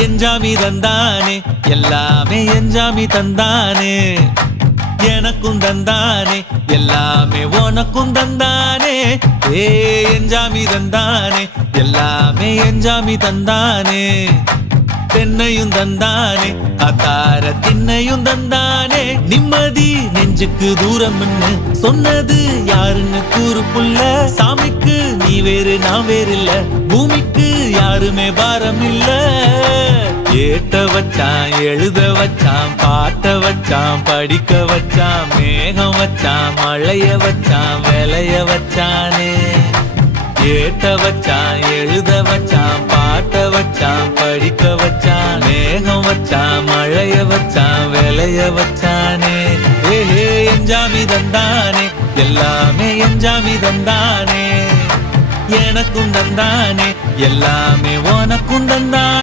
எஞ்சாமி தந்தானே எல்லாமே எஞ்சாமி தந்தானே எனக்கும் தந்தானே எல்லாமே உனக்கும் தந்தானே ஏ எஞ்சாமி தந்தானே எல்லாமே எஞ்சாமி தந்தானே தென்னையும் தந்தானே அத்தார திண்ணையும் தந்தானே நிம்மதி நெஞ்சுக்கு தூரம்னு சொன்னது யாருன்னு கூறு புள்ள சாமிக்கு நீ வேறு நான் வேறு இல்ல பூமிக்கு யாருமே பாரம் இல்ல ஏட்ட வச்சான் எழுத வச்சான் பாட்ட வச்சான் படிக்க வச்சான் மேகம் வச்சான் மழைய வச்சான் விளைய வச்சானே ஏட்ட வச்சான் எழுத வச்சான் பாட்ட வச்சான் படிக்க வச்சான் மேகம் வச்சான் மழைய வச்சான் விளைய வச்சானே ஏஹே எஞ்சாமி தந்தானே எல்லாமே எஞ்சாமி தந்தானே எனக்கும் தந்தானே எல்லாமே உனக்கும் தந்தானே